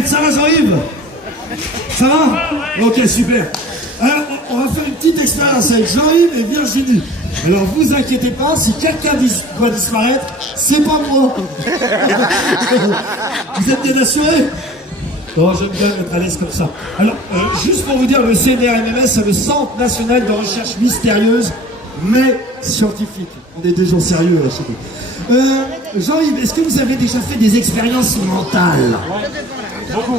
Jean-Yves, ça va Jean-Yves? Ça va? Ok, super. Alors, on va faire une petite expérience avec Jean-Yves et Virginie. Alors, vous inquiétez pas, si quelqu'un doit disparaître, c'est pas moi. Vous êtes bien assurés? Bon, j'aime bien être à l'aise comme ça. Alors, juste pour vous dire, le CNRMMS, c'est le Centre National de Recherche Mystérieuse, mais scientifique. On est des gens sérieux, là, chez nous. Jean-Yves, est-ce que vous avez déjà fait des expériences mentales?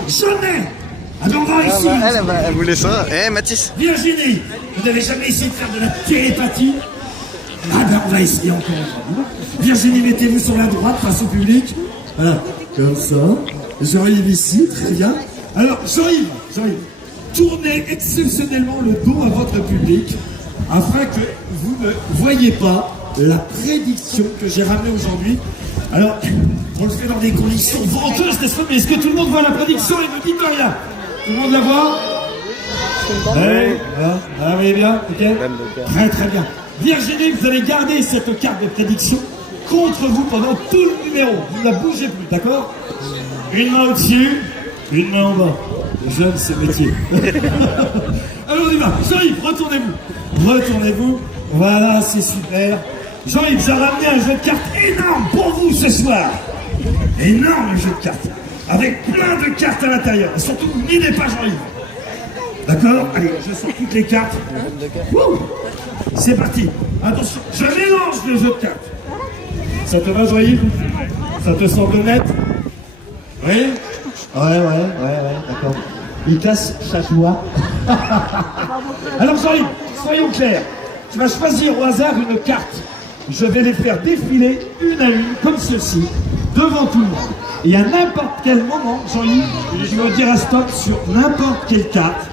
Jamais! Alors, on va ici. Elle voulait ça. Mathis. Virginie, vous n'avez jamais essayé de faire de la télépathie? Ah ben, on va essayer encore. Virginie, mettez-vous sur la droite face au public. Voilà, comme ça. Jean-Yves ici, très bien. Alors, Jean-Yves, tournez exceptionnellement le dos à votre public afin que vous ne voyez pas la prédiction que j'ai ramenée aujourd'hui. Alors, on le fait dans des conditions venteuses, n'est-ce pas? Mais est-ce que tout le monde voit la prédiction et ne dites rien? Tout le monde la voit? Oui, voilà. Ah, vous voyez bien? Ok. Très très bien. Virginie, vous allez garder cette carte de prédiction contre vous pendant tout le numéro. Vous ne la bougez plus, d'accord? Une main au-dessus, une main en bas. Les jeunes, c'est métier. Alors on y va. Jean-Yves, retournez-vous. Voilà, c'est super. Jean-Yves, j'ai ramené un jeu de cartes énorme pour vous ce soir. Énorme jeu de cartes. Avec plein de cartes à l'intérieur. Et surtout, n'idez pas Jean-Yves. D'accord? Allez, je sors toutes les cartes. C'est parti. Attention, je mélange le jeu de cartes. Ça te va, Jean-Yves? Ça te semble net? Oui? Ouais, d'accord. Il casse chaque joie. Alors Jean-Yves, soyons clairs. Tu vas choisir au hasard une carte. Je vais les faire défiler une à une, comme ceci, devant tout le monde. Et à n'importe quel moment, Jean-Yves, je vais dire un stop sur n'importe quelle carte,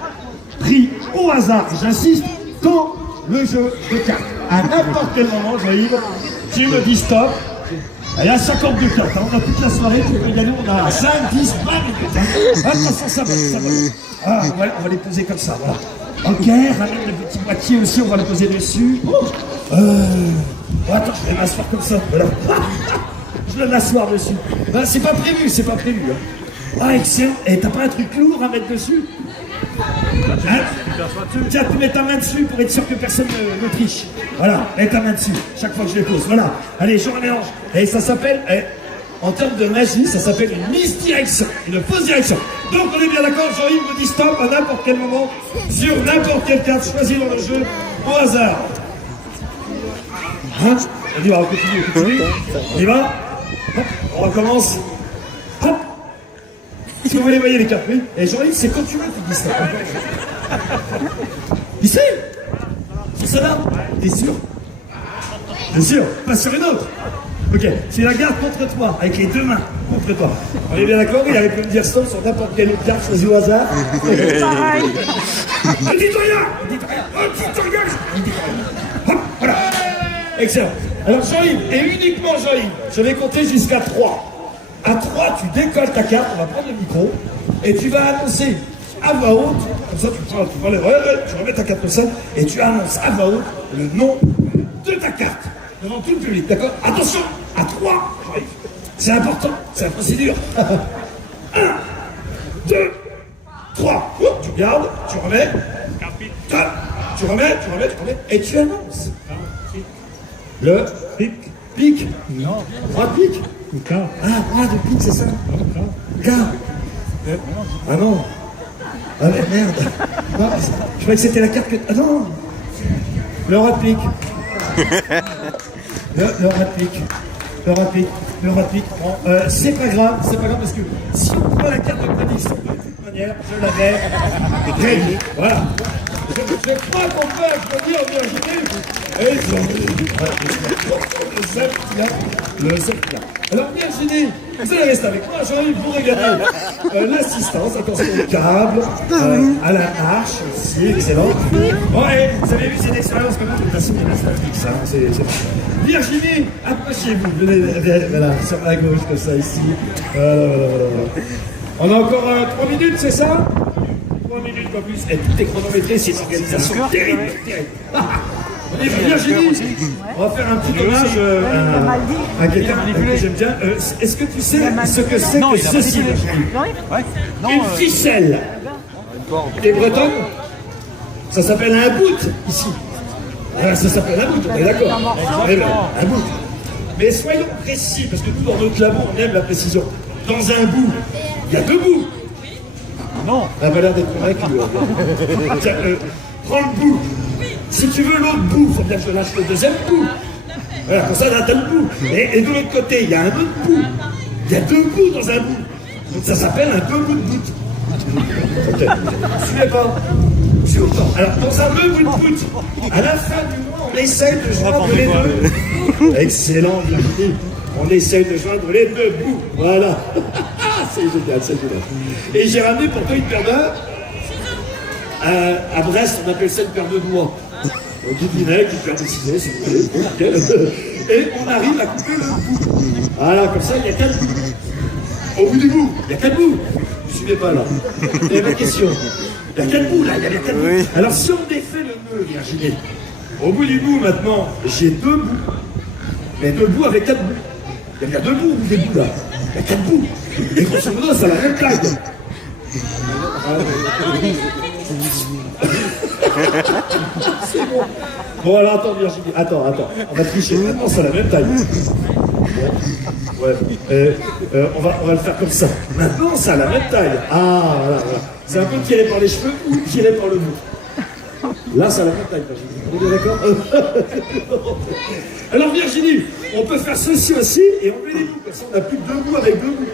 pris au hasard, j'insiste, dans le jeu de cartes. À n'importe quel moment, Jean-Yves, tu me dis stop. Il y a 52 cartes, hein. On a toute la soirée, tu peux y aller, on a 5, 10, 20 minutes. Hein. Attention, ça va. Ah, on va les poser comme ça, voilà. Ok, ramène le petit boîtier aussi, on va le poser dessus. Attends, je vais m'asseoir comme ça, voilà. Je vais m'asseoir dessus. Ben, c'est pas prévu. Hein. Ah, excellent. Et t'as pas un truc lourd à mettre dessus? Hein? Tiens, tu mets ta main dessus pour être sûr que personne ne triche. Voilà, mets ta main dessus, chaque fois que je les pose. Voilà, allez, je remélange. Et ça s'appelle, en termes de magie, ça s'appelle une misdirection, une fausse direction. Donc on est bien d'accord, Jean-Yves me dit stop à n'importe quel moment, sur n'importe quelle carte choisie dans le jeu, au hasard. Hein? On y va, on continue. On y va? Hop, on recommence. Hop. Est-ce que vous les voyez les cartes? Oui. Et Jean-Yves, c'est quand tu veux qu'il dise ça. Ici? Sur celle-là? T'es sûr? Bien sûr, pas sur une autre. Ok, tu la gardes contre toi, avec les deux mains, contre toi. On est bien d'accord? Il aurait pu me dire stop sur n'importe quelle autre carte choisie au hasard. Pareil. Ne dites rien. Hop, voilà. Excellent. Alors Jean-Yves, et uniquement Jean-Yves, je vais compter jusqu'à 3. À 3, tu décolles ta carte, on va prendre le micro, et tu vas annoncer à voix haute, comme ça tu remets ta carte comme ça, et tu annonces à voix haute le nom de ta carte, devant tout le public, d'accord? Attention, à 3, Jean-Yves, c'est important, c'est la procédure. 1, 2, 3, tu gardes, tu remets, tu remets, et tu annonces. Le pic. Non. Roi de pique. Ah, roi de pique, c'est ça. K. Ah non. Ah mais merde. Non, je croyais que c'était la carte que... Ah non. Le roi de pique. Le roi de pique. Le roi de pique. Bon, c'est pas grave parce que si on prend la carte de prédiction de toute manière, je l'avais réglée. Voilà. Je crois qu'on peut applaudir Virginie. Et le seul qui a. Alors Virginie, vous allez rester avec moi, Jean-Yves, vous regardez l'assistance, attention au câble, à la marche aussi, excellent. Bon, et vous avez vu cette expérience comment de toute façon, il reste fixe, hein, c'est Virginie, approchez-vous, venez, voilà, sur la gauche, comme ça, ici. Voilà. On a encore 3 minutes, c'est ça? 3 minutes, pas plus. Et tout est chronométré, c'est une organisation terrible. Virginie, on va faire un petit hommage à quelqu'un que j'aime bien. Est-ce que tu sais ce que c'est que ceci, Virginie? Une ficelle. T'es bretonne? Ça s'appelle un bout, ici. Ah, ça s'appelle un bout, on est d'accord? Un bout. Mais soyons précis, parce que nous, dans notre labo, on aime la précision. Dans un bout, il y a deux bouts. Non. Elle a l'air d'être convaincue. Tiens, prends le bout. Si tu veux l'autre bout, il faut bien que je lâche le deuxième bout. Voilà, comme ça, là, t'as le bout. Et de l'autre côté, il y a un autre bout. Il y a deux bouts dans un bout. Donc ça s'appelle un deux bouts de bout. Ok. Suivez pas. Je suis autant. Alors, dans un deux bouts de bout, à la fin du mois, on essaye de joindre les deux. Excellent, Virginie. On essaye de joindre les deux bouts. Voilà. C'est génial, c'est génial. Et j'ai ramené pour toi une paire d'heures. À Brest, on appelle ça une paire de doigts. On dit vinaigre, une paire de ciseaux, si vous voulez. Et on arrive à couper le bout. Voilà, comme ça, il y a 4 bouts. Au bout du bout, il y a 4 bouts. Vous ne suivez pas là. Il y a ma question. Il y a 4 bouts là, il y a 4 bouts. Alors si on défait le nœud, Virginie, au bout du bout maintenant, j'ai 2 bouts. Mais 2 bouts avec 4 bouts. Il y a 2 bouts au bout des bouts là. Il y a 4 bouts. Et grosso modo, ça a la même taille. C'est bon. Bon alors attends Virginie, attends, on va tricher. Maintenant c'est la même taille. Ouais. On va le faire comme ça. Maintenant ça a la même taille. Ah voilà. C'est un peu tiré par les cheveux ou tiré par le bout. Là ça a la même taille Virginie. On est d'accord? Alors Virginie, on peut faire ceci aussi et on met les bouts. Comme ça on n'a plus que 2 bouts avec 2 bouts.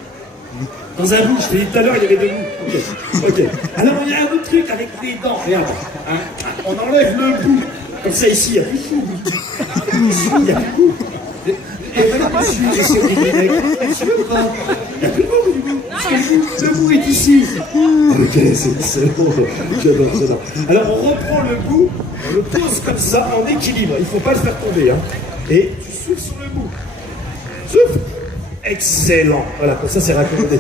Dans un bout, je t'ai dit tout à l'heure, il y avait 2 bouts. Ok. Alors, il y a un autre truc avec les dents. Regarde. On enlève le bout. Comme ça, ici, il n'y a plus de bout. Il n'y a plus de bout. Et maintenant, dessus, c'est du vinaigre. Il n'y a plus de bout du bout. Parce que le bout est ici. Ok, c'est excellent. J'adore ça. Alors, on reprend le bout, on le pose comme ça, en équilibre. Il ne faut pas le faire tomber. Hein. Et tu souffles sur le bout. Souffle. Excellent. Voilà, comme ça c'est raccordé.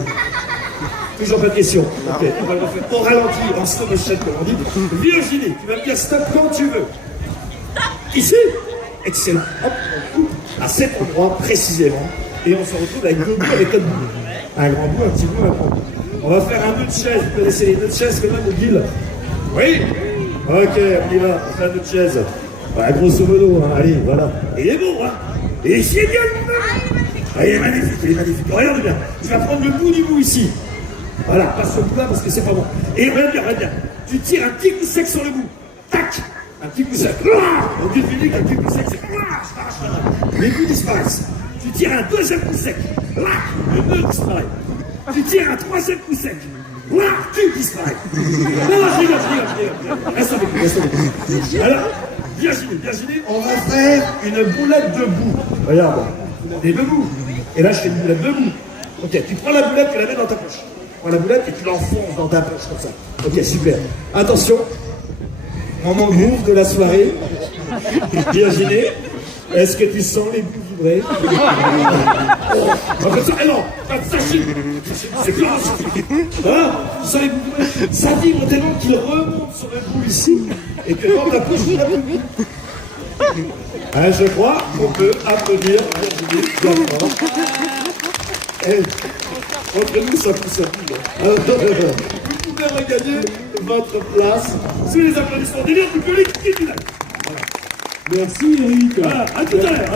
Toujours pas de questions. Ok, on va le faire au ralenti, en slow motion comme on dit. Virginie, tu vas me dire stop quand tu veux. Ici. Excellent. Hop, on coupe à cet endroit précisément. Et on se retrouve avec 2 bouts avec 4 bouts. Un grand bout, un petit bout, un grand bout. On va faire un nœud de chaise. Vous connaissez les nœuds de chaise quand même au guil? Oui. Ok, on y va. On fait un nœud de chaise. Voilà, grosso modo, hein. Allez, voilà. Et il est bon, hein. Et c'est bien le nœud. Ah, il est magnifique, il est magnifique. Regarde bien. Tu vas prendre le bout du bout ici. Voilà, pas ce bout là parce que c'est pas bon. Et regarde bien. Tu tires un petit coup sec sur le bout. Tac. Un petit coup sec. On dit un petit coup sec, c'est les bouts disparaissent. Tu tires un deuxième coup sec. Le nœud disparaît. Tu tires un troisième coup sec. Tu disparais. Non, je rigole. Reste avec nous. Alors, Virginie, on va faire une boulette de boue. Regarde. Des 2 bouts. Et là, je fais une boulette de bout. Ok, tu prends la boulette, tu la mets dans ta poche. Tu prends la boulette et tu l'enfonces dans ta poche comme ça. Ok, super. Attention. Moment groove de la soirée. Virginie, est-ce que tu sens les bouts vibrer? Non, pas de sachet. C'est classe. Hein? Tu sens les bouts vibrer? Ça vibre tellement qu'il remonte sur le bout ici et que dans ta poche, tu l'as plus. Hein, je crois qu'on peut applaudir Virginie Gafran. Entre nous, ça pousse un peu. Vous pouvez regagner votre place sous les applaudissements du public qui est là. Merci Eric. Voilà, à tout à l'heure.